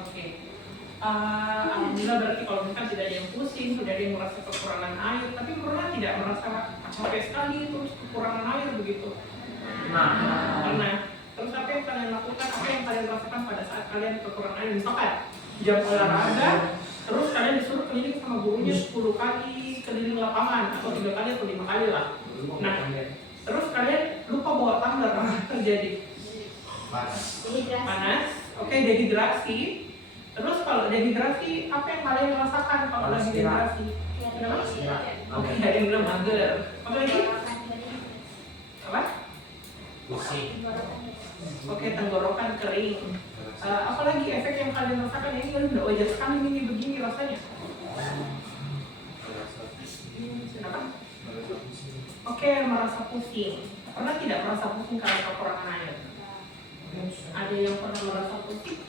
Oke. Alhamdulillah berarti kalau misalkan tidak ada yang pusing, tidak ada yang merasa kekurangan air, tapi pernah tidak merasa capek sekali terus kekurangan air begitu? Pernah. Terus apa yang kalian lakukan, apa yang kalian rasakan pada saat kalian kekurangan air? Misalkan jam olahraga, terus kalian disuruh keliling sama gurunya 10 kali keliling lapangan, atau 3 kali atau 5 kali lah. Nah, terus kalian lupa bawa tumbler, apa terjadi? Panas. Oke, dehidrasi. Terus kalau dehidrasi, apa yang kalian rasakan kalau dehidrasi? Oke, ada yang bilang mager. Apa lagi? Apa? Pusing. Oke, tenggorokan kering. Apalagi efek yang kalian rasakan? Ini udah wajar sekali ini begini rasanya. Kenapa? Oke, merasa pusing. Pernah tidak merasa pusing karena kekurangan air? Ada yang pernah merasa pusing?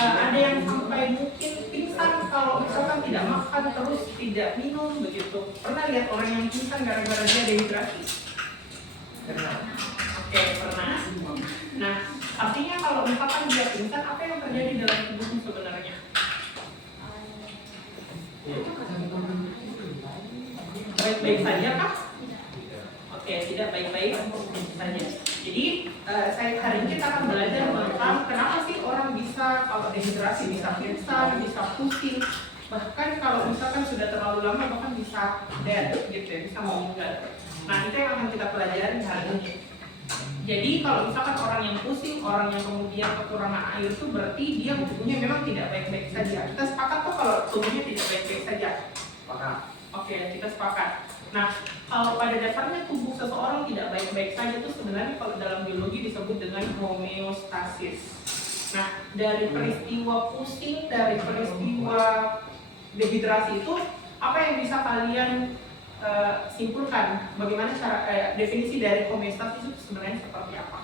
Ada yang sampai mungkin pingsan kalau misalkan tidak makan terus tidak minum begitu. Pernah lihat orang yang pingsan gara-gara dia dehidrasi? Oke, pernah. Nah, artinya kalau misalkan dia pingsan, apa yang terjadi dalam tubuhnya sebenarnya? Baik-baik saja kah? Oke, tidak baik-baik saja. Jadi hari ini kita akan belajar tentang kenapa sih orang bisa kalau dehidrasi bisa pingsan, bisa pusing, bahkan kalau misalkan sudah terlalu lama bahkan bisa dead gitu ya, bisa meninggal. Nah, itu yang akan kita pelajari hari ini. Jadi kalau misalkan orang yang pusing, orang yang kemudian kekurangan air itu berarti dia tubuhnya memang tidak baik-baik saja. Kita sepakat tuh kalau tubuhnya tidak baik-baik saja. Oke, kita sepakat. Nah, kalau pada dasarnya tubuh seseorang tidak baik-baik saja itu sebenarnya kalau dalam biologi disebut dengan homeostasis. Nah, dari peristiwa pusing, dari peristiwa dehidrasi itu, apa yang bisa kalian simpulkan? Bagaimana cara definisi dari homeostasis itu sebenarnya seperti apa?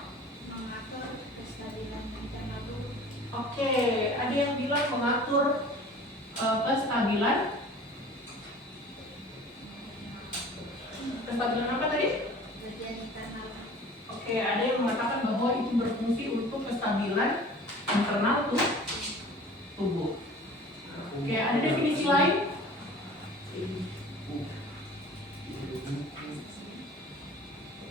Mengatur kestabilan internal tubuh. Oke, ada yang bilang mengatur kestabilan apa tadi? Bagian internal. Oke, ada yang mengatakan bahwa itu berfungsi untuk kestabilan internal tubuh. Oke, ada definisi lain?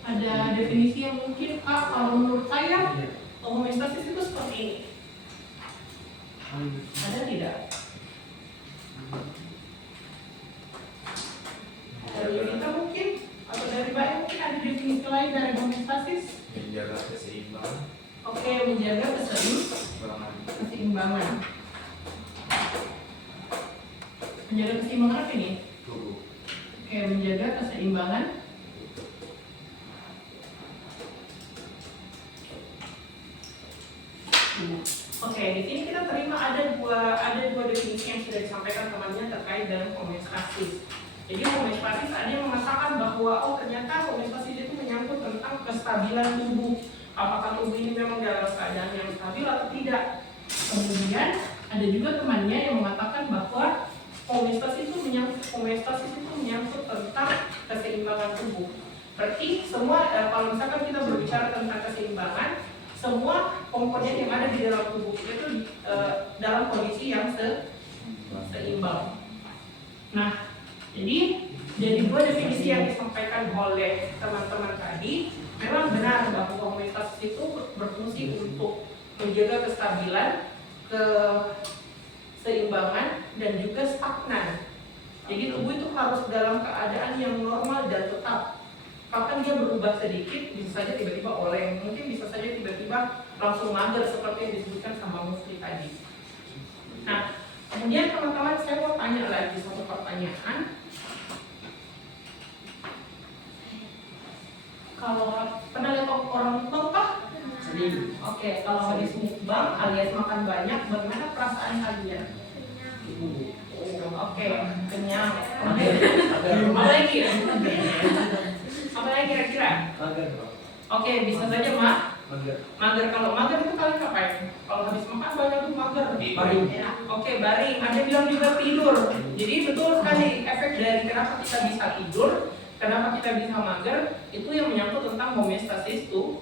Ada definisi yang mungkin kalau menurut saya homeostasis itu seperti ini. Ada tidak? Dari Yunita mungkin? Atau dari Mbak mungkin ada definisi lain dari homeostasis? Menjaga keseimbangan. Oke, menjaga keseimbangan. Menjaga keseimbangan apa ini? Tubuh. Oke, menjaga keseimbangan Oke, di sini kita terima ada dua definisi yang sudah disampaikan temannya terkait dengan homeostasis. Jadi homeostasis ada yang mengatakan bahwa ternyata homeostasis itu menyangkut tentang kestabilan tubuh. Apakah tubuh ini memang dalam keadaan yang stabil atau tidak? Kemudian ada juga temannya yang mengatakan bahwa homeostasis itu menyangkut tentang keseimbangan tubuh. Berarti semua kalau misalkan kita berbicara tentang keseimbangan, semua komponen yang ada di dalam tubuh kita itu dalam kondisi yang seimbang. Nah, jadi dari dua definisi yang disampaikan oleh teman-teman tadi, memang benar bahwa homeostasis itu berfungsi untuk menjaga kestabilan, keseimbangan, dan juga stagnan. Jadi tubuh itu harus dalam keadaan yang normal dan tetap. Kapan dia berubah sedikit, bisa saja tiba-tiba oleng, mungkin bisa saja tiba-tiba langsung mager seperti yang disebutkan sama Mufti tadi. Nah, kemudian teman-teman saya mau tanya lagi satu pertanyaan. Kalau pernah lihat orang mukbang kah? Oke, kalau habis mukbang alias makan banyak, bagaimana perasaan kalian? Oke, kenyang. Apa lagi? Apa lagi kira-kira? Oke, bisa saja mager. Kalau mager itu kalian ngapain? Kalau habis makan banyak tuh mager. Baring. Oke, baring. Ada bilang juga tidur. Jadi betul sekali efek dari kenapa kita bisa tidur, kenapa kita bisa mager, itu yang menyangkut tentang homeostasis tubuh.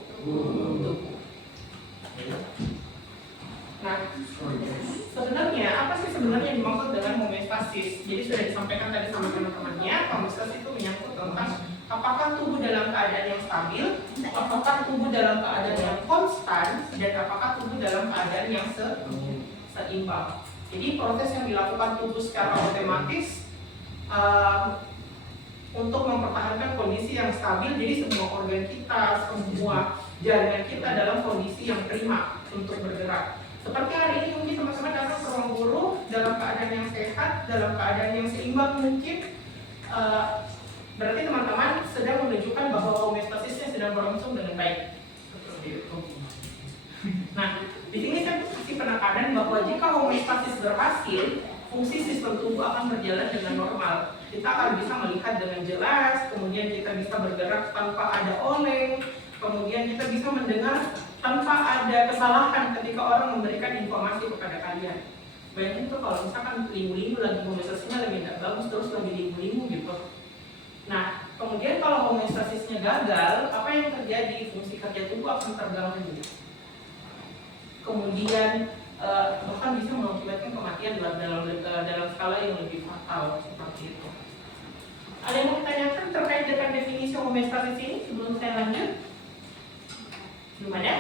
dalam keadaan yang konstan dan apakah tubuh dalam keadaan yang seimbang. Jadi proses yang dilakukan tubuh secara otomatis untuk mempertahankan kondisi yang stabil. Jadi semua organ kita, semua jaringan kita dalam kondisi yang prima untuk bergerak. Seperti hari ini mungkin teman-teman datang ke ruang guru dalam keadaan yang sehat, dalam keadaan yang seimbang mungkin. Berarti teman-teman sedang menunjukkan bahwa homeostasisnya sedang berlangsung dengan baik. Seperti itu. Nah, di sini saya kasih penekanan bahwa jika homeostasis berhasil, fungsi sistem tubuh akan berjalan dengan normal. Kita akan bisa melihat dengan jelas, kemudian kita bisa bergerak tanpa ada oleng, kemudian kita bisa mendengar tanpa ada kesalahan ketika orang memberikan informasi kepada kalian. Bayangin tuh kalau misalkan lingu-lingu lagi homeostasisnya lagi tidak bagus, terus lagi lingu-lingu gitu. Nah, kemudian kalau homeostasisnya gagal, apa yang terjadi? Fungsi kerja tubuh akan terganggu. Kemudian bahkan bisa mengakibatkan kematian dalam skala yang lebih fatal seperti itu. Ada yang mau ditanyakan terkait dengan definisi homeostasis ini sebelum saya lanjut? Belum ada?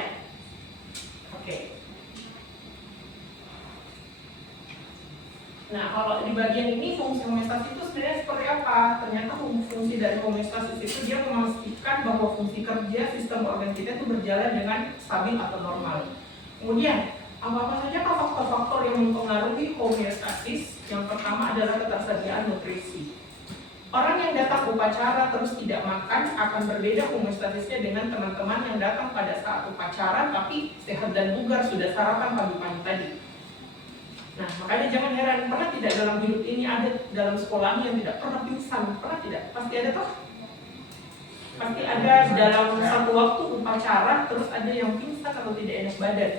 Oke. Nah, kalau di bagian ini fungsi homeostasis itu sebenarnya seperti apa? Ternyata fungsi dari homeostasis itu dia memastikan bahwa fungsi kerja sistem organ kita itu berjalan dengan stabil atau normal. Kemudian, apa saja faktor-faktor yang mempengaruhi homeostasis? Yang pertama adalah ketersediaan nutrisi. Orang yang datang upacara terus tidak makan akan berbeda homeostasisnya dengan teman-teman yang datang pada saat upacara tapi sehat dan bugar sudah sarapan pagi-pagi tadi. Nah, makanya jangan heran, pernah tidak dalam hidup ini ada dalam sekolah yang tidak pernah pingsan? Pernah tidak? Pasti ada toh? Pasti ada dalam satu waktu upacara terus ada yang pingsan atau tidak enak badan.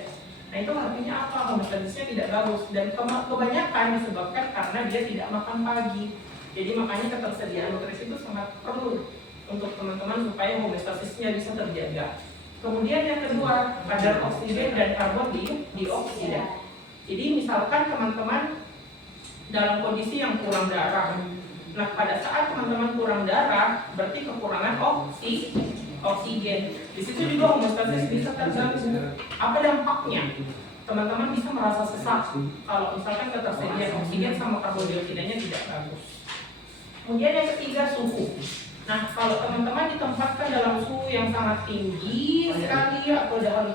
Nah, itu artinya apa? Homeostasisnya tidak bagus dan kebanyakan disebabkan karena dia tidak makan pagi. Jadi makanya ketersediaan nutrisi itu sangat perlu untuk teman-teman supaya homeostasisnya bisa terjaga. Kemudian yang kedua, kadar oksigen dan karbon dioksida. Jadi misalkan teman-teman dalam kondisi yang kurang darah. Nah, pada saat teman-teman kurang darah, berarti kekurangan oksigen. Di situ juga homeostasis bisa terganggu. Apa dampaknya? Teman-teman bisa merasa sesak kalau misalkan ketersediaan oksigen sama karbon dioksidanya tidak bagus. Kemudian yang ketiga, suhu. Nah, kalau teman-teman ditempatkan dalam suhu yang sangat tinggi sekali atau dalam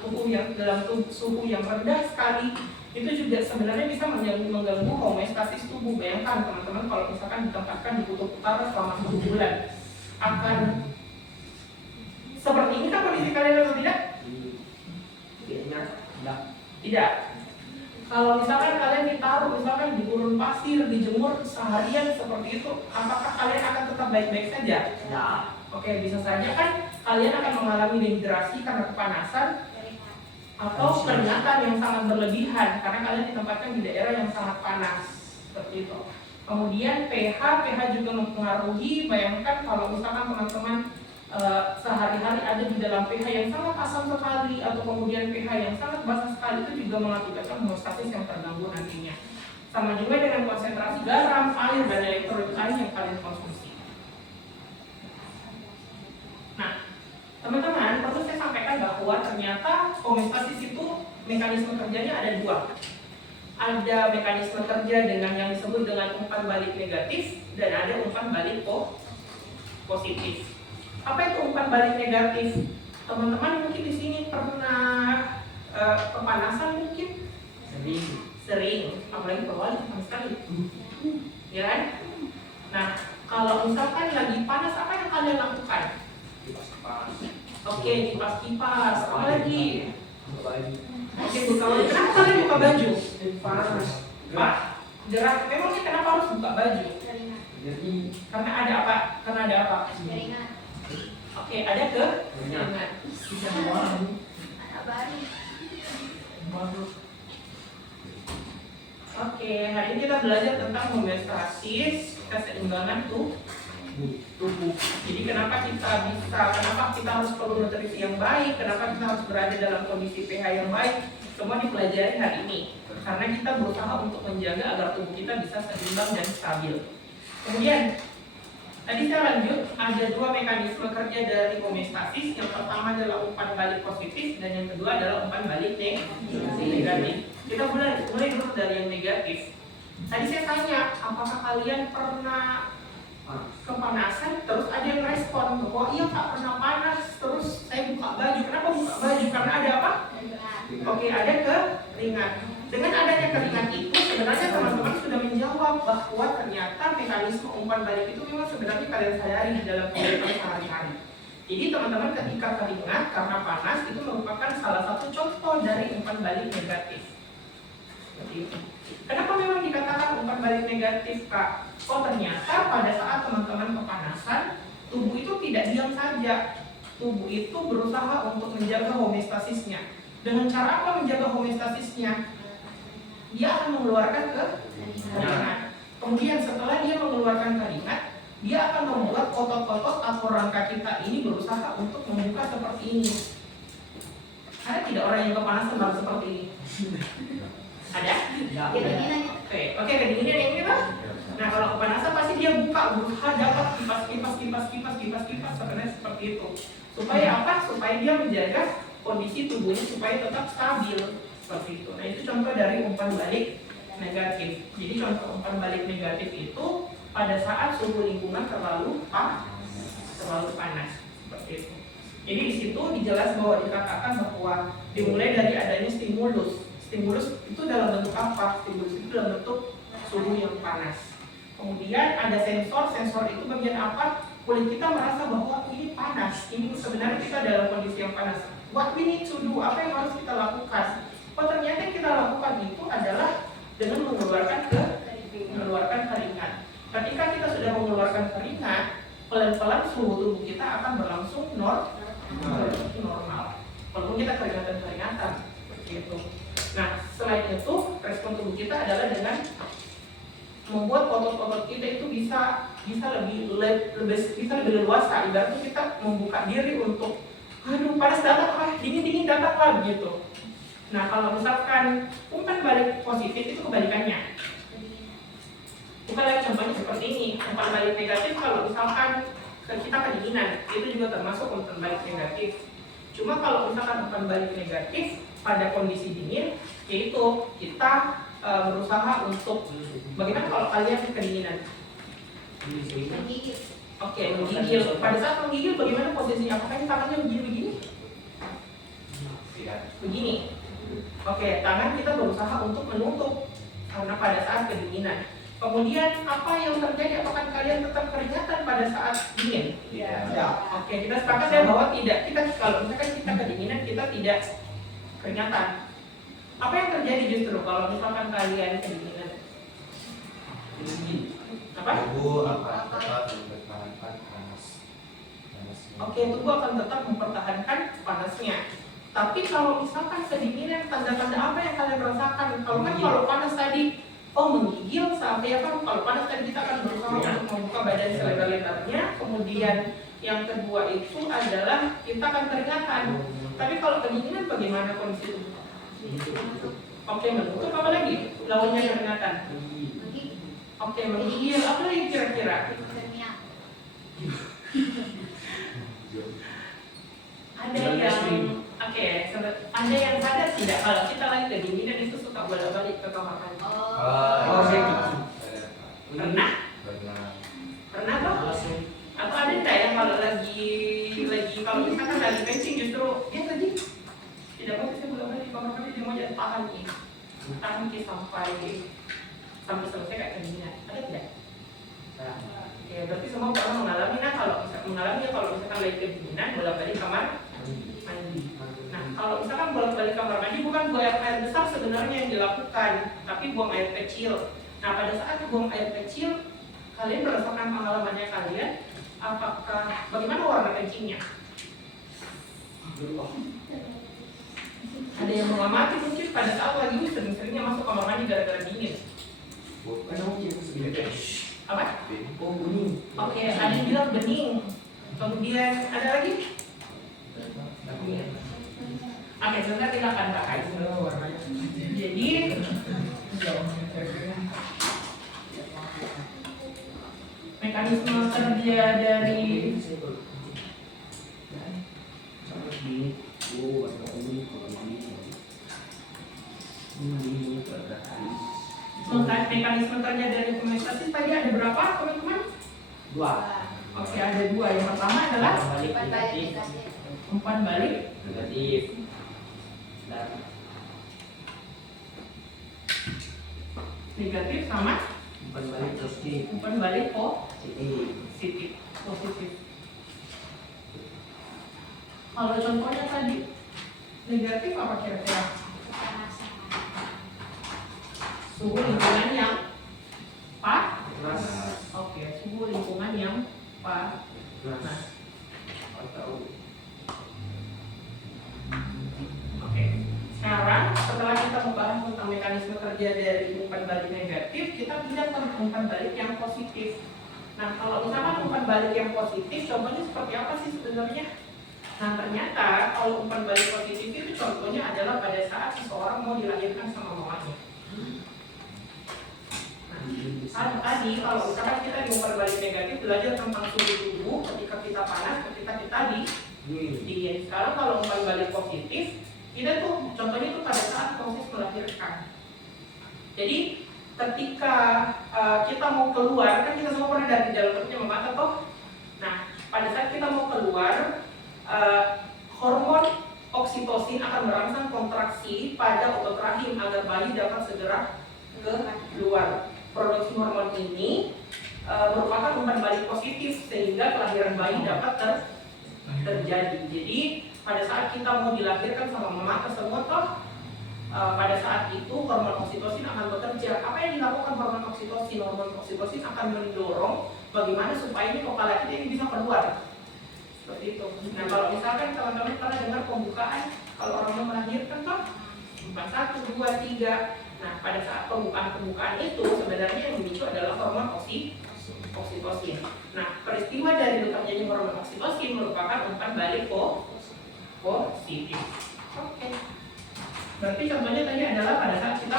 suhu yang rendah sekali, itu juga sebenarnya bisa mengganggu homeostasis tubuh. Bayangkan teman-teman kalau misalkan ditempatkan di kutub utara selama 1 bulan, akan seperti ini kan kondisi kalian atau tidak? Tidak. Kalau misalkan kalian ditaruh misalkan di gurun pasir, dijemur seharian seperti itu, apakah kalian akan tetap baik-baik saja? Ya. Oke, bisa saja kan kalian akan mengalami dehidrasi karena kepanasan atau keringatan yang sangat berlebihan karena kalian ditempatkan di daerah yang sangat panas seperti itu. Kemudian pH juga mempengaruhi. Bayangkan kalau misalkan teman-teman sehari-hari ada di dalam pH yang sangat asam sekali atau kemudian pH yang sangat basa sekali, itu juga mengakibatkan homeostasis yang terganggu nantinya. Sama juga dengan konsentrasi garam, air, dan elektrolit lain yang kalian konsumsi. Nah, teman-teman, perlu saya sampaikan bahwa ternyata homeostasis itu mekanisme kerjanya ada 2. Ada mekanisme kerja dengan yang disebut dengan umpan balik negatif dan ada umpan balik positif. Apa itu umpan balik negatif? Teman-teman mungkin di sini pernah kepanasan mungkin? Sering. Apalagi bawah panas sekali. Ya kan? Nah, kalau misalkan lagi panas, apa yang kalian lakukan? Kipas-kipas. Oke, kipas-kipas. Apa lagi? Oke, buka baju. Kenapa kalian buka baju? Panas. Pak, gerah. Memangnya kenapa harus buka baju? Karena ada apa? Karena ada apa? Oke, ada keringat. Oke, hari ini kita belajar tentang homeostasis, keseimbangan tubuh. Jadi kenapa kita harus perlu nutrisi yang baik, kenapa kita harus berada dalam kondisi pH yang baik, semua dipelajari hari ini. Karena kita berusaha untuk menjaga agar tubuh kita bisa seimbang dan stabil. Kemudian Tadi saya lanjut, ada dua mekanisme kerja dari homeostasis. Yang pertama adalah umpan balik positif dan yang kedua adalah umpan balik negatif. Kita mulai dulu dari yang negatif. Tadi saya tanya, apakah kalian pernah kepanasan terus ada yang respon bahwa iya Kak pernah panas, terus saya buka baju. Kenapa buka baju? Karena ada apa? Oke, ada keringat. Dengan adanya keringat itu sebenarnya teman-teman sudah menjawab bahwa ternyata mekanisme umpan balik itu memang sebenarnya kalian sadari di dalam kehidupan sehari-hari. Jadi teman-teman ketika keringat karena panas itu merupakan salah satu contoh dari umpan balik negatif. Seperti itu. Kenapa memang dikatakan umpan balik negatif, Kak? Oh ternyata pada saat teman-teman kepanasan, tubuh itu tidak diam saja. Tubuh itu berusaha untuk menjaga homeostasisnya. Dengan cara apa menjaga homeostasisnya? Dia akan mengeluarkan keringat. Kemudian setelah dia mengeluarkan keringat, dia akan membuat otot-otot atau rangka kita ini berusaha untuk membuka seperti ini. Ada tidak orang yang kepanasan baru seperti ini? Ada? Oke, kedinginan yang ini Pak. Nah kalau kepanasan pasti dia buka, berusaha dapat kipas sebenarnya seperti itu. Supaya apa? Supaya dia menjaga kondisi tubuhnya supaya tetap stabil seperti itu. Nah itu contoh dari umpan balik negatif. Jadi contoh umpan balik negatif itu pada saat suhu lingkungan terlalu panas seperti itu. Jadi di situ dijelas bahwa dikatakan bahwa dimulai dari adanya stimulus. Stimulus itu dalam bentuk apa? Stimulus itu dalam bentuk suhu yang panas. Kemudian ada sensor itu bagian apa? Kulit kita merasa bahwa ini panas, ini sebenarnya kita dalam kondisi yang panas. What we need to do, apa yang harus kita lakukan? Oh ternyata yang kita lakukan itu adalah dengan mengeluarkan keringat. Ketika kita sudah mengeluarkan keringat, pelan-pelan suhu tubuh kita akan berlangsung normal. Walaupun kita keringatan, seperti itu. Nah, selain itu, respon tubuh kita adalah dengan membuat otot-otot kita itu bisa lebih leluasa. Ibaratnya kita membuka diri untuk, aduh panas datang lah, dingin datang lah gitu. Nah, kalau misalkan umpan balik positif itu kebalikannya. Bukan lagi contohnya seperti ini. Umpan balik negatif kalau misalkan kita kedinginan, itu juga termasuk umpan balik negatif. Cuma kalau misalkan umpan balik negatif pada kondisi dingin, yaitu kita berusaha untuk bagaimana kalau kalian kedinginan? Oke, menggigil. Pada saat menggigil bagaimana posisinya? Apakah tangannya begini? Begini. Oke, tangan kita berusaha untuk menutup karena pada saat kedinginan. Kemudian apa yang terjadi? Apakah kalian tetap keringatan pada saat dingin? Tidak. Oke, kita sepakat ya bahwa tidak. Kita kalau misalkan kita kedinginan kita tidak keringatan. Apa yang terjadi justru kalau misalkan kalian kedinginan? Apa? Tubuh akan tetap mempertahankan panasnya. Oke, tubuh akan tetap mempertahankan panasnya. Tapi kalau misalkan kedinginan, tanda-tanda apa yang kalian rasakan? Kalau panas tadi, menggigil sampai apa? Kalau panas tadi kita akan berusaha untuk membuka badan selebar-lebarnya. Kemudian yang kedua itu adalah kita akan keringatan. Tapi kalau kedinginan bagaimana kondisi tubuh? Oke, menutup apa lagi? Lawannya keringatan. Oke, menggigil. Apa lagi kira-kira? Ada yang sadar tidak kalau kita lagi kedinginan itu suka bolak-balik ke kamar mandi? Pernah toh? Atau ada tidak yang kalau kalau misalkan lagi kencing justru dia tadi tidak mau saya bolak-balik ke kamar mandi, dia mau jadi tahan sampai selesai kayak kedinginan. Ada tidak? Oke, berarti semua pernah mengalami. Nah kalau misalkan lagi kedinginan bolak-balik kamar mandi. Nah kalau misalkan bolak-balik kamar mandi bukan buang air besar sebenarnya yang dilakukan, tapi buang air kecil. Nah pada saat buang air kecil, kalian berdasarkan pengalamannya kalian, bagaimana warna kencingnya? Ada yang mengamati mungkin pada saat lagi sering-seringnya masuk kamar mandi gara-gara dingin. Apa? Bening. Oke, ada yang bilang bening. Kemudian ada lagi? Oke, sebentar kita akan pakai warnanya. Jadi mekanisme kerja dari mekanisme kerja dari homeostasis tadi ada berapa teman-teman? 2. Oke, ada 2. Yang pertama adalah Balik Umpan balik negatif. negatif. umpan balik Negatif. Dan negatif sama umpan balik positif. umpan balik Positif. positif. Kalau contohnya tadi negatif apa kira-kira? Kepanasan. Suhu lingkungan yang Keras. Oke, suhu lingkungan yang panas. Keras. Atau Oke. Sekarang setelah kita membahas tentang mekanisme kerja dari umpan balik negatif, kita pindah ke umpan balik yang positif. Nah, kalau misalkan umpan balik yang positif, contohnya seperti apa sih sebenarnya? Nah, ternyata kalau umpan balik positif itu contohnya adalah pada saat seseorang mau dilahirkan sama mamanya. Tadi kalau misalkan kita di umpan balik negatif belajar tentang suhu tubuh ketika kita panas, ketika kita dingin. Sekarang kalau umpan balik positif, kita tuh contohnya itu pada saat proses melahirkan. Jadi ketika kita mau keluar, kan kita semua pernah dari dalam perutnya mama toh. Nah, pada saat kita mau keluar, hormon oksitosin akan merangsang kontraksi pada otot rahim agar bayi dapat segera keluar. Produksi hormon ini merupakan umpan balik positif sehingga kelahiran bayi dapat terjadi. Jadi pada saat kita mau dilahirkan sama mama tersebut toh, pada saat itu hormon oksitosin akan bekerja. Apa yang dilakukan hormon oksitosin? Hormon oksitosin akan mendorong bagaimana supaya ini kepala kita ini bisa keluar. Seperti itu. Nah, kalau misalkan teman-teman pernah dengar pembukaan kalau orang mau melahirkan toh, 1, 2, 3. Nah, pada saat pembukaan itu sebenarnya yang memicu adalah hormon oksitosin. Nah, peristiwa dari bekerjanya hormon oksitosin merupakan umpan balik positif. Oke. Berarti contohnya tadi adalah pada saat kita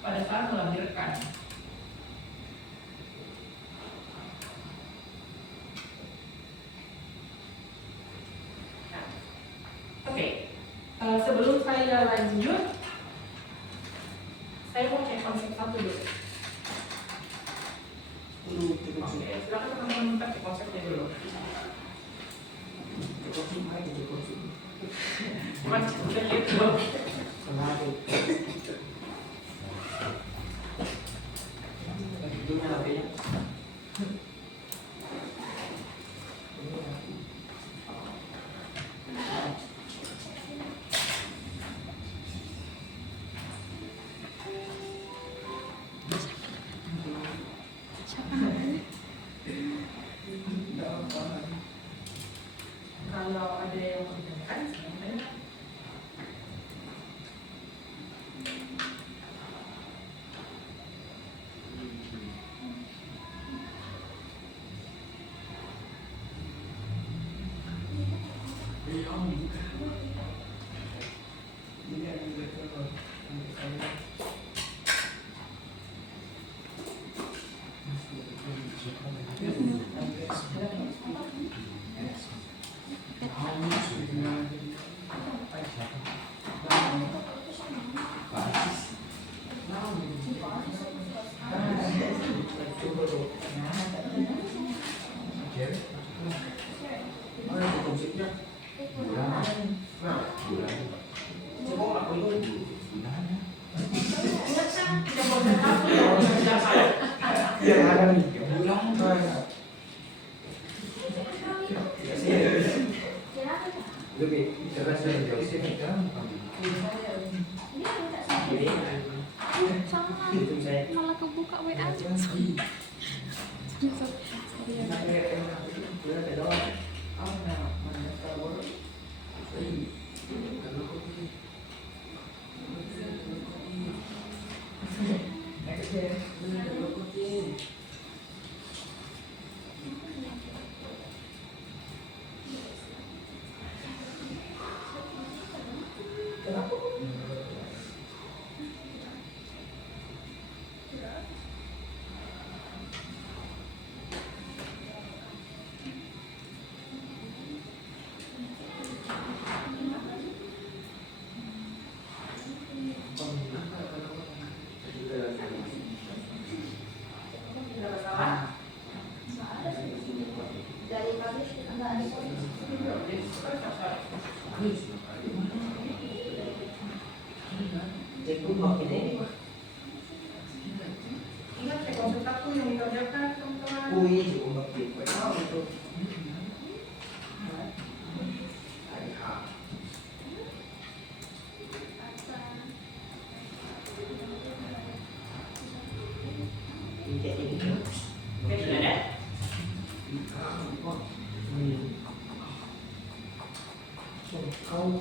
pada saat melahirkan. Nah, oke. Sebelum saya lanjut, saya mau cek konsep satu dulu. Oke, silakan teman-teman cek konsepnya dulu. Macam begitu. Kalau ada yang mau ditanyakan, silakan. Malah kebuka WA. Cek umbak ini. Ingat cek konsep aku yang dikerjakan teman-teman. Kui cek umbak tipe. Oh itu. Ini ini. Oke, sudah ada? Kau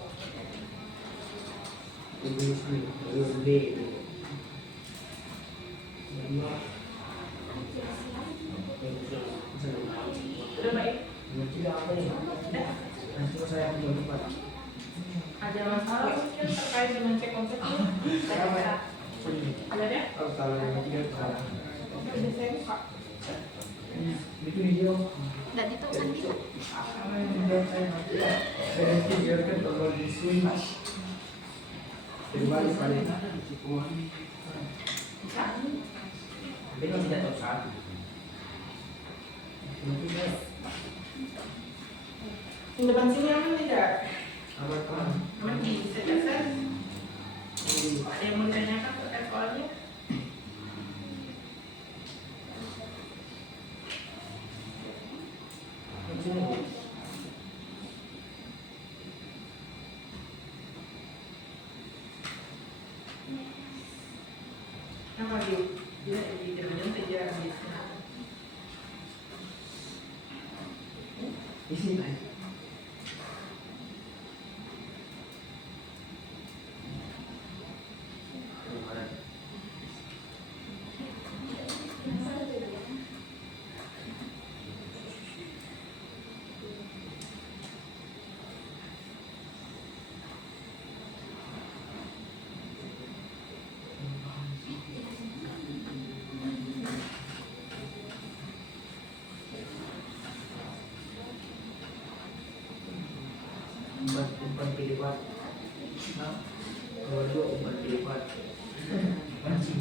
ini sih, B. Sudah baik? Nanti apa nih? Sudah? Nanti saya mau cepat. Ada masalah mungkin terkait dengan cek konsep itu? Ada? Ada? Kalau yang ketiga sekarang. Oke, udah saya buka. Itu video. Dan itu Andi Pak. Saya biarkan kalau di sini. Kembali balik. Bisa? Tapi kan tidak tahu saat. Di depan sini aman tidak? Aman. Aman bisa dasar? Ada yang mau ditanyakan terkait soalnya? Yang lagi di dalam saja di sana. Di sini. Umpan pilihan. Kalau dua umpan pilihan. Mancing.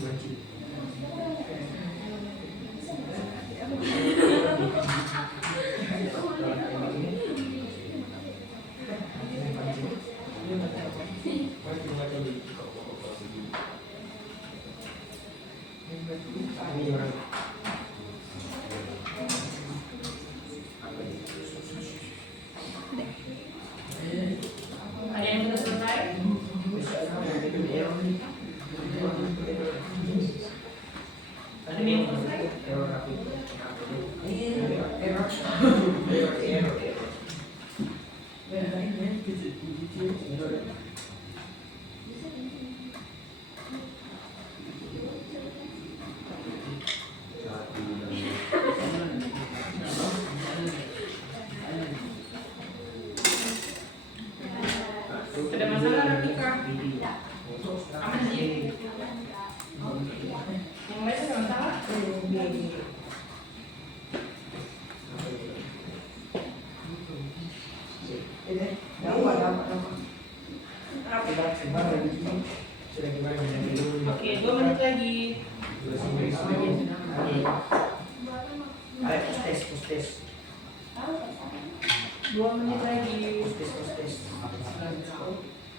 Ini orang. Ada yang sudah selesai? Ada yang selesai? Ada masalah Rafika? Aman sih? Yang lain ada masalah? Oke, 2 menit lagi. Tes. 2 menit lagi. Tes.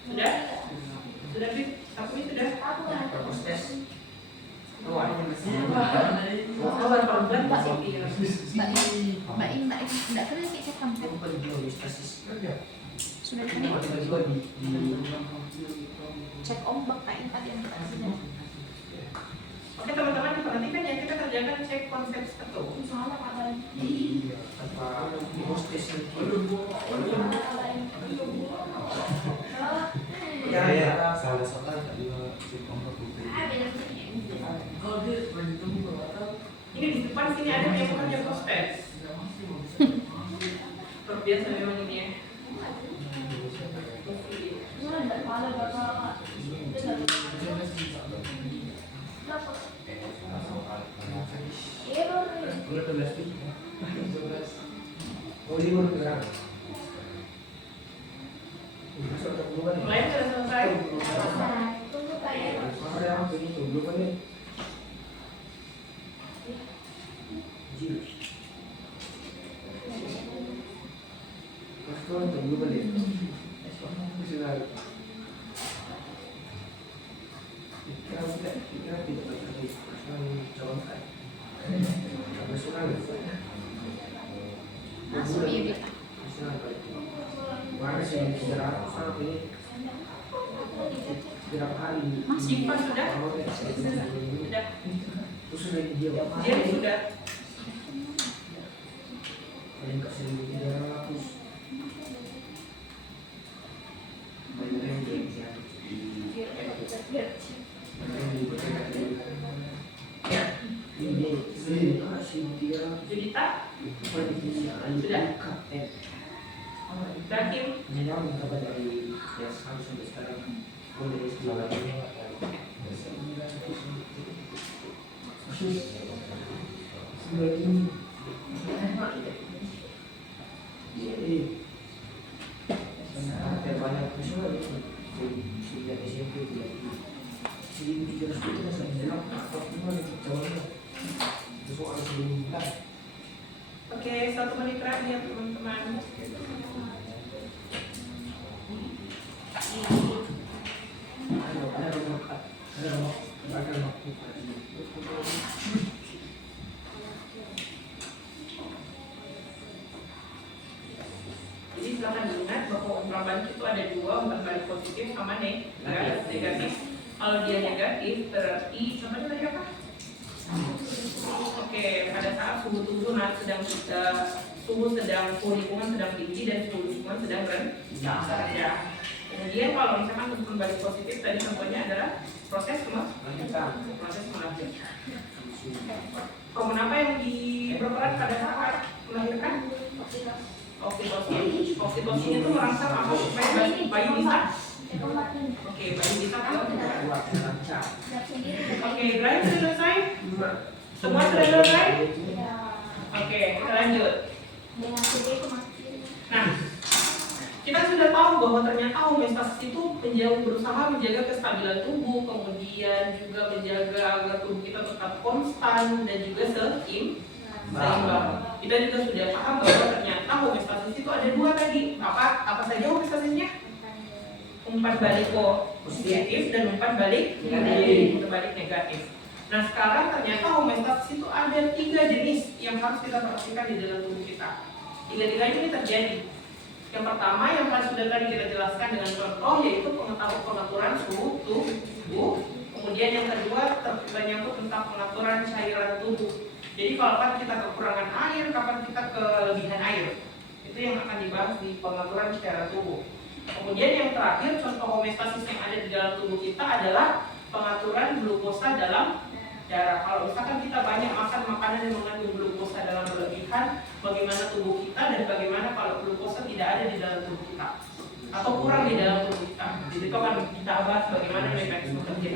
Sudah? Sudah, Bib? Aku ini sudah? Tes. Pelan-pelan tak sih? Mbak In enggak kena sih cek kamu. Sudah ini cek ombak Mbak In tadi yang kita sudah. Oke teman-teman, perhatikan ya, kita kerjakan cek konsep satu. Salah apa Ya. Salah satu tadi cek ombak putih. Ini di depan sini ada yang kerja proses. Terbiasa memang ini ya. Mulai sudah selesai. Pikiran tidak terjadi. Jalan kan. Habis itu kan. Masuk ini. Mana sih istirahat sama ini? Berapa hari? Mas Ipa sudah? Sudah. Terus sudah dia berapa Dia hari? sudah. Paling kasih 300. Banyak Ya. ini kasih 300. Judita, Sudah. Kapten. Dakim, Memang kabar dari ya sampai sekarang pun dari sekolah ini terbanyak semua sudah SMP jadi juga sudah saya bilang apa gimana jawabnya soal sebelum oke, 1 menit terakhir teman-teman. Jadi silahkan diingat bahwa umpan balik itu ada 2, umpan balik positif sama negatif. Kalau dia negatif berarti contohnya tadi apa? Oke, pada saat suhu tubuh suhu lingkungan sedang tinggi dan suhu lingkungan sedang rendah. Kemudian kalau misalkan umpan balik positif tadi contohnya adalah proses melahirkan. Hormon apa yang berperan pada saat melahirkan? Oksitosin itu merangsang apa supaya bayi bisa? Oke, bayi bisa Oke, drive sudah selesai? Semua sudah selesai? Oke, kita lanjut. Nah, kita sudah tahu bahwa ternyata homeostasis itu berusaha menjaga kestabilan tubuh, kemudian juga menjaga agar tubuh kita tetap konstan dan juga seimbang. Kita juga sudah paham bahwa ternyata homeostasis itu ada 2 tadi. Apa saja homeostasisnya? Umpan balik positif dan umpan balik negatif. Nah, sekarang ternyata homeostasis itu ada 3 jenis yang harus kita perhatikan di dalam tubuh kita. 3-3 ini terjadi. Yang pertama yang sudah tadi kita jelaskan dengan contoh yaitu pengaturan suhu tubuh. Kemudian yang kedua menyangkut tentang pengaturan cairan tubuh. Jadi kapan kita kekurangan air, kapan kita kelebihan air. Itu yang akan dibahas di pengaturan cairan tubuh. Kemudian yang terakhir contoh homeostasis yang ada di dalam tubuh kita adalah pengaturan glukosa dalam darah. Kalau misalkan kita banyak makan makanan yang mengandung glukosa dalam berlebihan, bagaimana tubuh kita dan bagaimana kalau glukosa tidak ada di dalam tubuh kita atau kurang di dalam tubuh kita. Jadi itu akan kita bahas bagaimana mekanisme terjadi.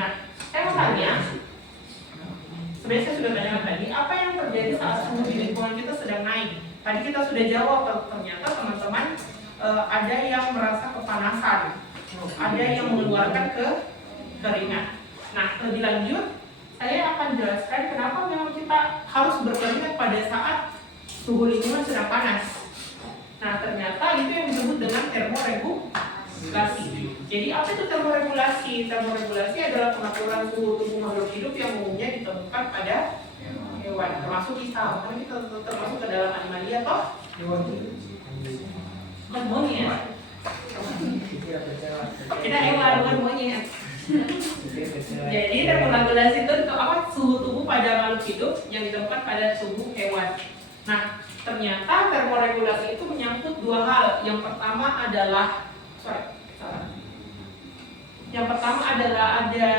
Nah, saya mau tanya, sebenarnya saya sudah tanyakan tadi, apa yang terjadi saat suhu di lingkungan kita sedang naik? Tadi kita sudah jawab, ternyata teman-teman ada yang merasa kepanasan, ada yang mengeluarkan keringat. Nah, lebih lanjut, saya akan jelaskan kenapa memang kita harus berkeringat pada saat suhu lingkungan sedang panas. Nah, ternyata itu yang disebut dengan termoregulasi. Jadi apa itu termoregulasi? Termoregulasi adalah pengaturan suhu tubuh makhluk hidup yang umumnya ditemukan pada hewan, termasuk kita. Karena kita termasuk ke dalam animalia toh? Bukan monyet. Kita hewan, bukan monyet. Jadi termoregulasi itu apa? Suhu tubuh pada makhluk hidup yang ditemukan pada tubuh hewan. Nah, ternyata termoregulasi itu menyangkut 2 hal. Yang pertama adalah ada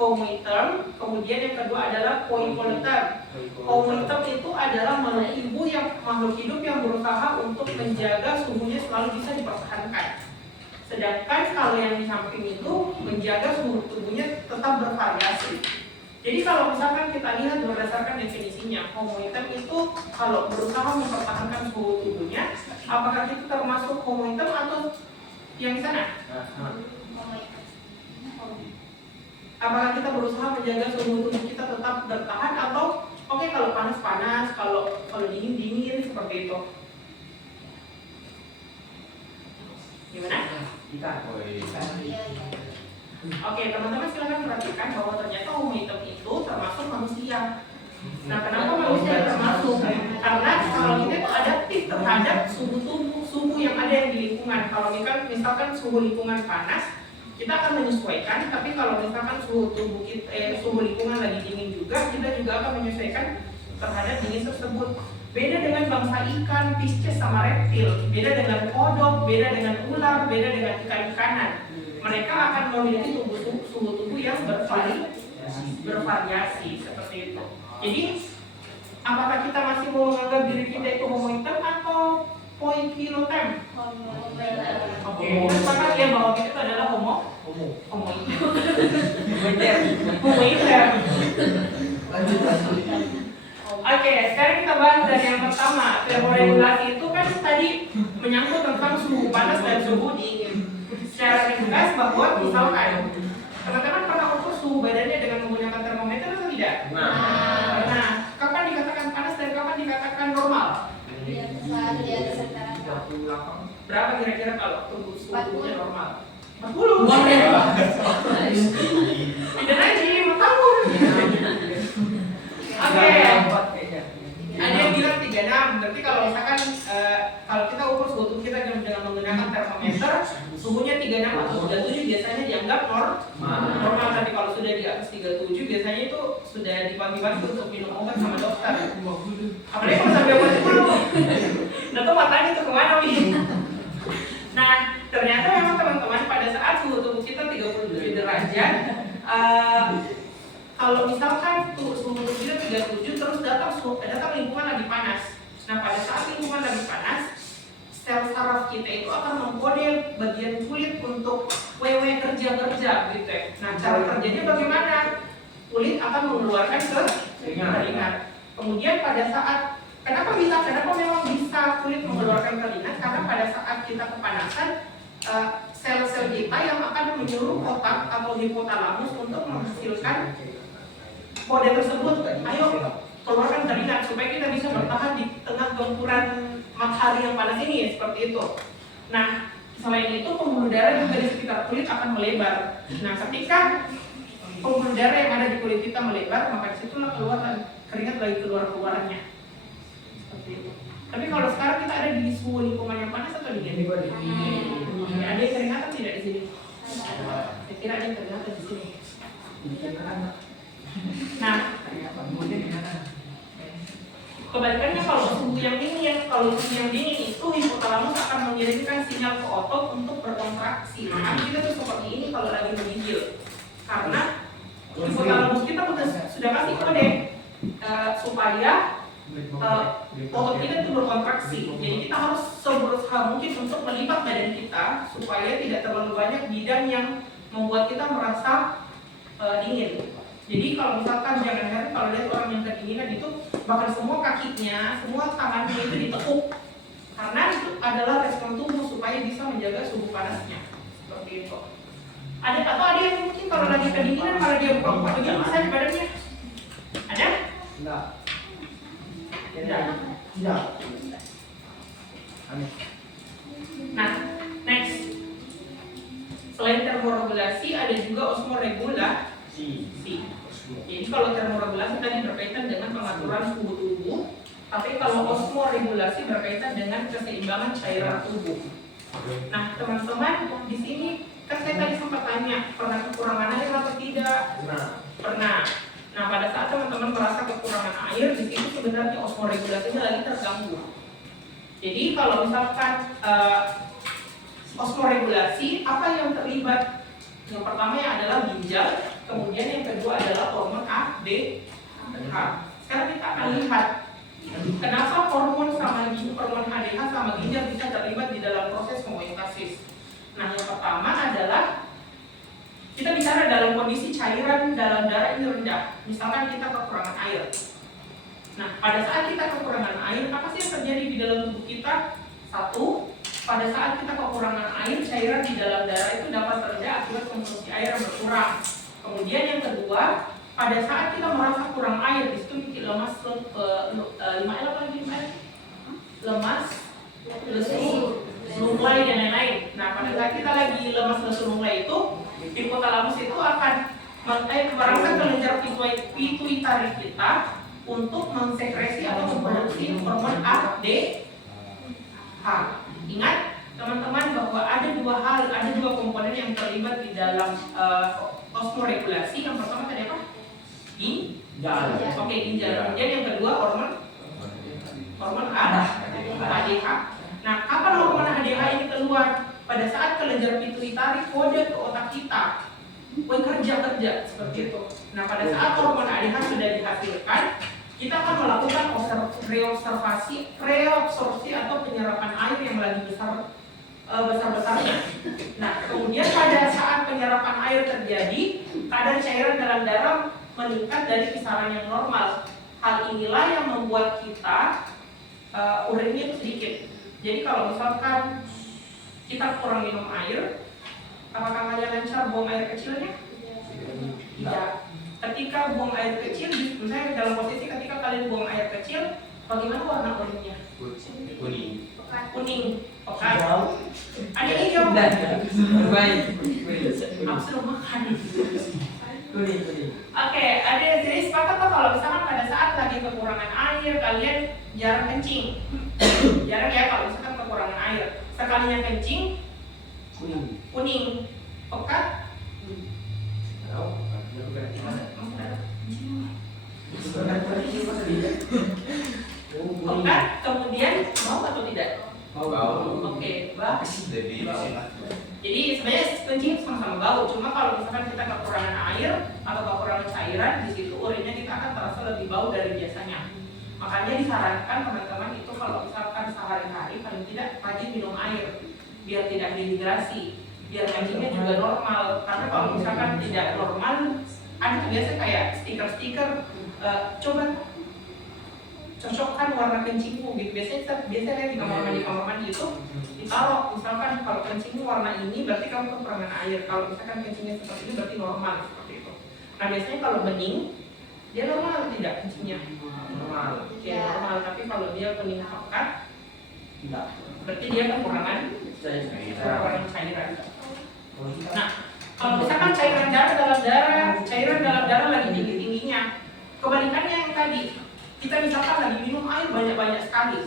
homoitem, kemudian yang kedua adalah poipoleter. Homoitem itu adalah makhluk hidup yang berusaha untuk menjaga suhunya selalu bisa dipertahankan. Sedangkan kalau yang di samping itu menjaga suhu tubuhnya tetap bervariasi. Jadi kalau misalkan kita lihat berdasarkan definisinya, homoitem itu kalau berusaha mempertahankan suhu tubuhnya, apakah itu termasuk homoitem atau yang di sana? Apakah kita berusaha menjaga suhu tubuh kita tetap bertahan atau oke, kalau panas, kalau dingin seperti itu? Gimana? Ikan. Oh iya. Iya, iya. Oke, teman-teman silahkan perhatikan bahwa ternyata homo hitam itu termasuk manusia. Nah, kenapa manusia termasuk? Karena kalau kita itu adaptif terhadap suhu yang ada yang di lingkungan. Kalau misalkan suhu lingkungan panas, kita akan menyesuaikan. Tapi kalau misalkan suhu lingkungan lagi dingin juga, kita juga akan menyesuaikan terhadap dingin tersebut. Beda dengan bangsa ikan, pisces sama reptil. Beda dengan kodok, beda dengan ular, beda dengan ikan-ikanan. Mereka akan memiliki suhu tubuh yang bervariasi seperti itu. Jadi, apakah kita masih mau menganggap diri kita itu homo hitam atau poikilotem? Oke, kita sepakat ya bahwa kita itu adalah homo hitam. Homo hitam. Lanjut. Oke, sekarang kita bahas dari yang pertama. Termoregulasi itu kan tadi menyangkut tentang suhu panas dan suhu dingin. Secara ringkas bahwa misalkan teman-teman pernah ukur suhu badannya dengan menggunakan termometer atau tidak? Nah, kapan dikatakan panas dan kapan dikatakan normal? Selalu di atas rata-rata. Berapa kira-kira kalau suhunya normal? 40. Tidak lagi, mau tahun. Oke. Ada yang bilang 36, berarti kalau misalkan kalau kita ukur suhu tubuh kita dengan menggunakan termometer, suhunya 36 atau 37 biasanya dianggap normal. Tapi kalau sudah di atas 37 biasanya itu sudah dipanggil-panggil untuk minum obat sama dokter. Apalagi kalau sampai 40, nah tuh matanya tuh kemana nih? Nah, ternyata memang teman-teman pada saat suhu tubuh kita 37 derajat, kalau misalkan suhu tubuh kita 37 terus datang lingkungan lagi panas. Nah, pada saat lingkungan lagi panas, sel saraf kita itu akan mengkode bagian kulit untuk kerja gitu ya. Nah, cara kerjanya bagaimana? Kulit akan mengeluarkan keringat. Kemudian pada saat kenapa memang bisa kulit mengeluarkan keringat? Karena pada saat kita kepanasan, sel-sel kita yang akan menyuruh otak atau hipotalamus untuk menghasilkan kode tersebut. Ayo keluarkan keringat supaya kita bisa bertahan di tengah gempuran matahari yang panas ini, seperti itu. Nah, selain itu pembuluh darah juga di sekitar kulit akan melebar. Nah, ketika pembuluh darah yang ada di kulit kita melebar, maka disitulah keluar keringat lagi keluarannya. Seperti itu. Tapi kalau sekarang kita ada di suhu lingkungan yang panas atau dingin? Ada yang keringatan tidak di sini? Saya kira ada yang keringatan di sini. Nah, kebalikannya kalau suhu yang dingin, itu hipotalamus akan mengirimkan sinyal ke otot untuk berkontraksi. Makanya kita tuh seperti ini kalau lagi menggigil, karena hipotalamus kita sudah kasih kode supaya otot kita itu berkontraksi. Jadi kita harus seberusaha mungkin untuk melipat badan kita supaya tidak terlalu banyak bidang yang membuat kita merasa dingin. Jadi kalau misalkan jangan heran kalau lihat orang yang kedinginan itu bahkan semua kakinya, semua tangannya itu ditekuk, karena itu adalah respon tubuh supaya bisa menjaga suhu panasnya. Seperti itu. Ada yang mungkin kalau lagi kedinginan malah dia buka-buka begini misalnya badannya. Ada? Tidak. Aneh. Nah, next. Selain termoregulasi ada juga osmoregulasi. Jadi kalau termoregulasi tadi berkaitan dengan pengaturan suhu tubuh, tapi kalau osmoregulasi berkaitan dengan keseimbangan cairan tubuh. Nah, teman-teman di sini kan saya tadi sempat tanya, pernah kekurangan air atau tidak? Pernah. Nah, pada saat teman-teman merasa kekurangan air, di sini sebenarnya osmoregulasinya lagi terganggu. Jadi kalau misalkan osmoregulasi, apa yang terlibat? Yang pertama adalah ginjal, kemudian yang kedua adalah hormon A, B, H. Sekarang kita akan lihat kenapa hormon HDH sama ginjal bisa terlibat di dalam proses homeostasis. Nah, yang pertama adalah kita bicara dalam kondisi cairan dalam darah ini rendah. Misalkan kita kekurangan air. Nah, pada saat kita kekurangan air, apa sih yang terjadi di dalam tubuh kita? Satu, pada saat kita kekurangan air, cairan di dalam darah itu dapat rendah akibat konsumsi air yang berkurang. Kemudian yang kedua, pada saat kita merasa kurang air, di situ bikin lemas, 5L apa lagi? Lemas, lesu, lunglai dan lain-lain. Nah, pada saat saat kita lagi lemas lesu mulai itu, hipotalamus itu akan merangsang kelenjar pituitari kita untuk mensekresi atau memproduksi hormon ADH. Ingat teman-teman bahwa ada dua komponen yang terlibat di dalam osmoregulasi. Yang pertama tadi apa? Ginjal. Oke, ginjal. Kemudian yang kedua hormon ADH. Nah, kapan hormon ADH ini keluar? Pada saat kelenjar pituitari kode ke otak kita, kerja seperti itu. Nah, pada saat hormon ADH sudah dihasilkan, kita akan melakukan reabsorpsi atau penyerapan air yang lagi besar-besarnya. Nah, kemudian pada saat penyerapan air terjadi, kadar cairan dalam darah meningkat dari kisaran yang normal. Hal inilah yang membuat kita urinnya itu sedikit. Jadi kalau misalkan kita kurang minum air, apakah kalian lancar buang air kecilnya? Tidak. Ketika buang air kecil, misalnya dalam posisi ketika kalian buang air kecil, bagaimana warna urinnya? Kuning. Pekat. Ada hijau. Aku sudah makan. Oke, ada jadi sepakat tuh kalau misalkan pada saat lagi kekurangan air, kalian jarang kencing. Jarang ya kalau misalkan kekurangan air. Sekalinya kencing, kuning. Pekat. Pekat, kemudian mau atau tidak? Oke, bagus. Jadi sebenarnya kencing sama-sama bau, cuma kalau misalkan kita kekurangan air atau kekurangan cairan, di situ urinnya kita akan terasa lebih bau dari biasanya. Makanya disarankan teman-teman itu kalau misalkan sehari-hari paling tidak rajin minum air biar tidak dehidrasi, biar kencingnya juga normal. Karena kalau misalkan tidak normal, ada biasa kayak stiker-stiker, coba cocokkan warna kencingmu gitu. Biasanya di kamar mandi itu ditaruh, misalkan kalau kencingmu warna ini berarti kamu kekurangan air, kalau misalkan kencingnya seperti ini berarti normal, seperti itu. Nah biasanya kalau bening dia normal atau tidak kencingnya? Normal. Ya normal, tapi kalau dia bening pekat tidak, berarti dia kekurangan cairan. Nah kalau misalkan cairan dalam darah lagi tinggi-tingginya, kebalikannya yang tadi, kita misalkan lagi minum air banyak-banyak sekali.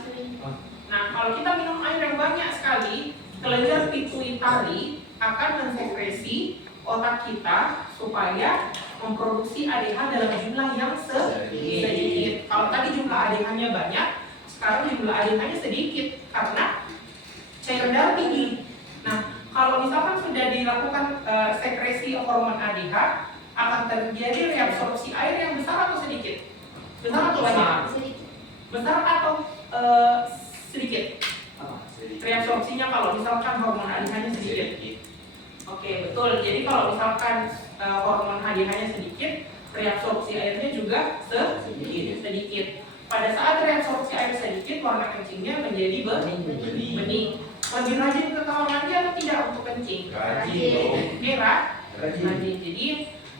Nah, kalau kita minum air yang banyak sekali, kelenjar pituitari akan mensekresi otak kita supaya memproduksi ADH dalam jumlah yang sedikit. Kalau tadi jumlah ADH-nya banyak, sekarang jumlah ADH-nya sedikit karena cairan darah tinggi. Nah, kalau misalkan sudah dilakukan sekresi hormon ADH, akan terjadi reabsorpsi air yang besar atau sedikit? Besar atau banyak? Besar atau sedikit? Reabsorpsinya kalau misalkan hormon ADH-nya sedikit. Oke, betul. Jadi kalau misalkan hormon ADH-nya sedikit, reabsorpsi airnya juga sedikit. Pada saat reabsorpsi air sedikit, warna kencingnya menjadi bening. Lebih rajin ke kamar mandi atau tidak untuk kencing? Merah. Rajin. Jadi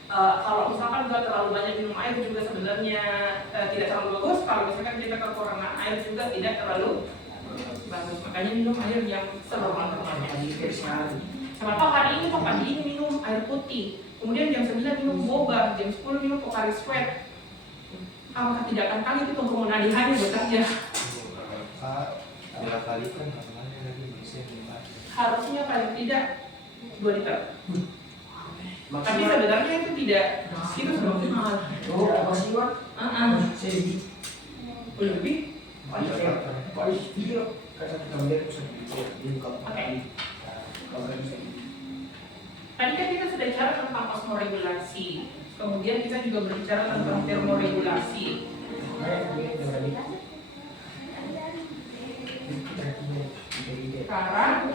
kalau misalkan nggak terlalu banyak minum air juga sebenarnya tidak terlalu bagus. Kalau misalkan kita kekurangan air juga tidak terlalu bagus. Makanya minum air yang senormal-normalnya. Kenapa hari ini kok pagi ini minum air putih, kemudian jam 9 minum boba, jam 10 minum Pocari Sweat? Apakah tidak akan kali itu hormon ADH-nya bekerja? Harusnya paling tidak 2 liter. Tapi sebenarnya itu tidak, itu sudah maksimal. Maksimal? Lebih? Tadi kan kita sudah bicara tentang osmoregulasi, kemudian kita juga berbicara tentang termoregulasi. Sekarang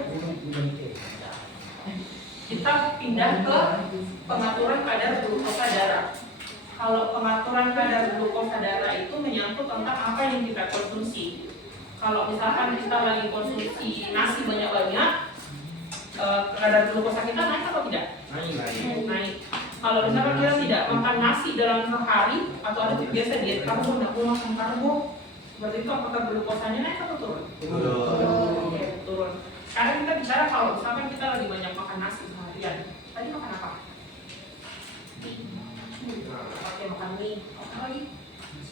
kita pindah ke pengaturan kadar glukosa darah. Kalau pengaturan kadar glukosa darah itu menyangkut tentang apa yang kita konsumsi. Kalau misalkan kita lagi konsumsi nasi banyak-banyak, kadar glukosa kita naik atau tidak? Naik. Kalau misalkan kita tidak makan nasi dalam sehari, atau ada biasa diet karbo, tidak mau makan karbo, seperti itu, apakah glukosanya naik atau turun? Turun. Karena kita bicara kalau misalkan kita lagi banyak makan nasi seharian, tadi makan apa? Oke, makan mie. Apa lagi?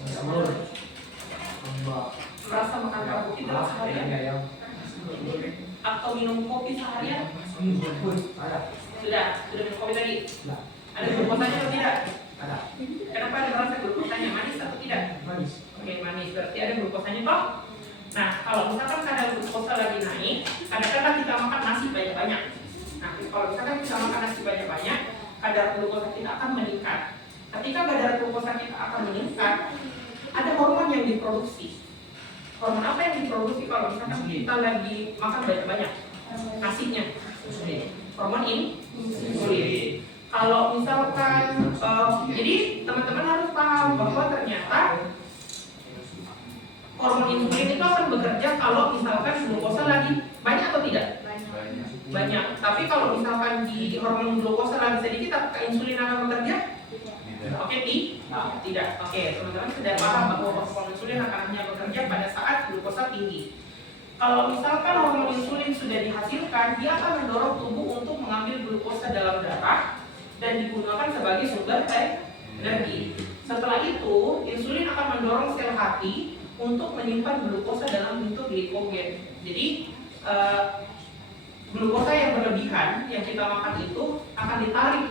Telur. Tambah. Merasa makan karbohidrat seharian? Ayam. Atau minum kopi seharian? Ada. Sudah minum kopi tadi? Tidak. Ada glukosanya atau tidak? Ada. Kenapa ada merasa glukosanya? Manis atau tidak? Manis. Oke, manis. Berarti ada glukosanya toh? Nah, kalau misalkan kadar glukosa lagi naik, kadang-kadang kita makan nasi banyak-banyak. Nah, kalau misalkan kita makan nasi banyak-banyak, kadar glukosa kita akan meningkat. Ketika kadar glukosa kita akan meningkat, ada hormon yang diproduksi. Hormon apa yang diproduksi kalau misalkan kita lagi makan banyak-banyak? Nasinya. Hormon insulin. Kalau misalkan, jadi teman-teman harus paham bahwa ternyata hormon insulin itu akan bekerja kalau misalkan glukosa lagi banyak atau tidak? Banyak. Tapi kalau misalkan di hormon glukosa lagi sedikit, apakah insulin akan bekerja? Oke, tidak. Oke, teman-teman sudah paham bahwa hormon insulin akan hanya bekerja pada saat glukosa tinggi. Kalau misalkan hormon insulin sudah dihasilkan, dia akan mendorong tubuh untuk mengambil glukosa dalam darah dan digunakan sebagai sumber energi. Setelah itu, insulin akan mendorong sel hati untuk menyimpan glukosa dalam bentuk glikogen. Jadi, glukosa yang berlebihan yang kita makan itu akan ditarik.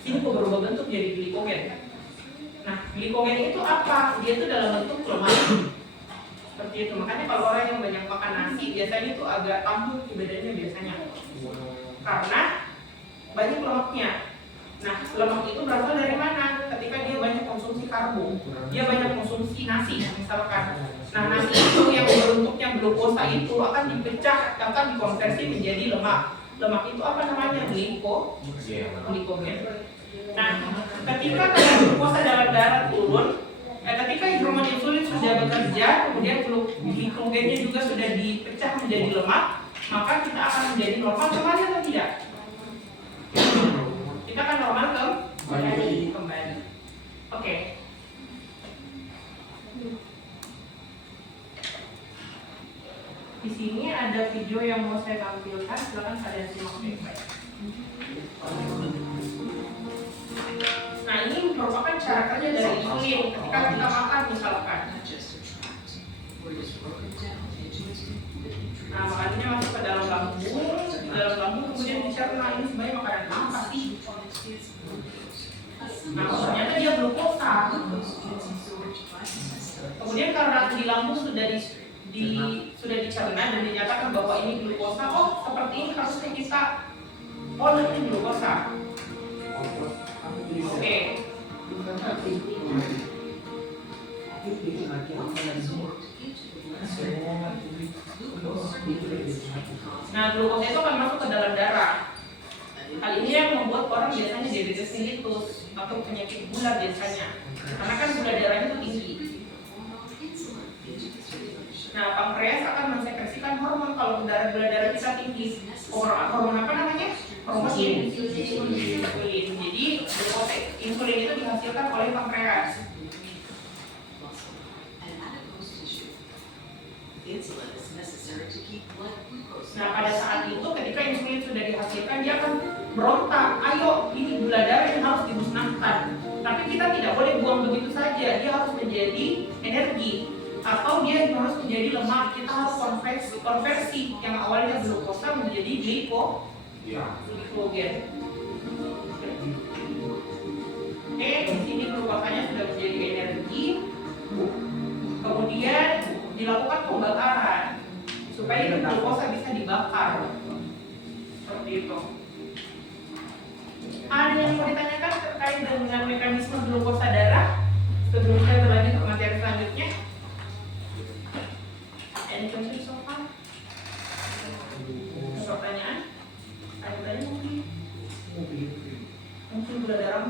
Sini berubah bentuk jadi glikogen. Nah, glikogen itu apa? Dia itu dalam bentuk lemak. Seperti itu. Makanya kalau orang yang banyak makan nasi, biasanya itu agak tambun badannya biasanya. Karena banyak lemaknya. Nah, lemak itu berasal dari mana? Ketika dia banyak konsumsi karbo, dia banyak konsumsi nasi misalkan. Nah, nasi itu yang bentuknya glukosa itu akan dipecah, akan dikonversi menjadi lemak. Lemak itu apa namanya? Glikogen. Nah, ketika kadar glukosa dalam darah turun, ketika hormon insulin sudah bekerja, kemudian glikogennya juga sudah dipecah menjadi lemak, maka kita akan menjadi normal kembali atau tidak? Kita akan normal kembali. Oke. Di sini ada video yang mau saya tampilkan, silakan kalian simak baik-baik. Nah, ini merupakan cara kerja dari insulin ketika kita makan misalkan. Nah, makanannya masuk ke dalam lambung kemudian dicerna. Ini sebenarnya makanan apa sih? Nah, ternyata dia glukosa. Kemudian karena di lambung sudah dicerna dan dinyatakan bahwa ini glukosa, oh seperti ini harusnya kita ini glukosa. Oke. Nah, glukosa itu akan masuk ke dalam darah. Hal ini yang membuat orang biasanya diabetes mellitus atau penyakit gula biasanya, karena kan gula darahnya itu tinggi. Nah, pankreas akan mensekresikan hormon kalau gula darah kita tinggi. Hormon apa namanya? Hormon insulin. Jadi insulin itu dihasilkan oleh pankreas. Nah, pada saat itu ketika insulin sudah dihasilkan, dia akan berontak, ayo ini gula darah yang harus dimusnahkan. Tapi kita tidak boleh buang begitu saja, dia harus menjadi energi atau dia harus menjadi lemak. Kita harus konversi yang awalnya glukosa menjadi glikogen. Oke, di sini glukosanya sudah menjadi energi. Kemudian dilakukan pembakaran supaya glukosa bisa dibakar. Seperti itu. Ada yang mau ditanyakan terkait dengan mekanisme glukosa darah sebelum saya berlanjut ke materi selanjutnya? Any questions so far? Pertanyaan? Ada pertanyaan mungkin? Mungkin gula darah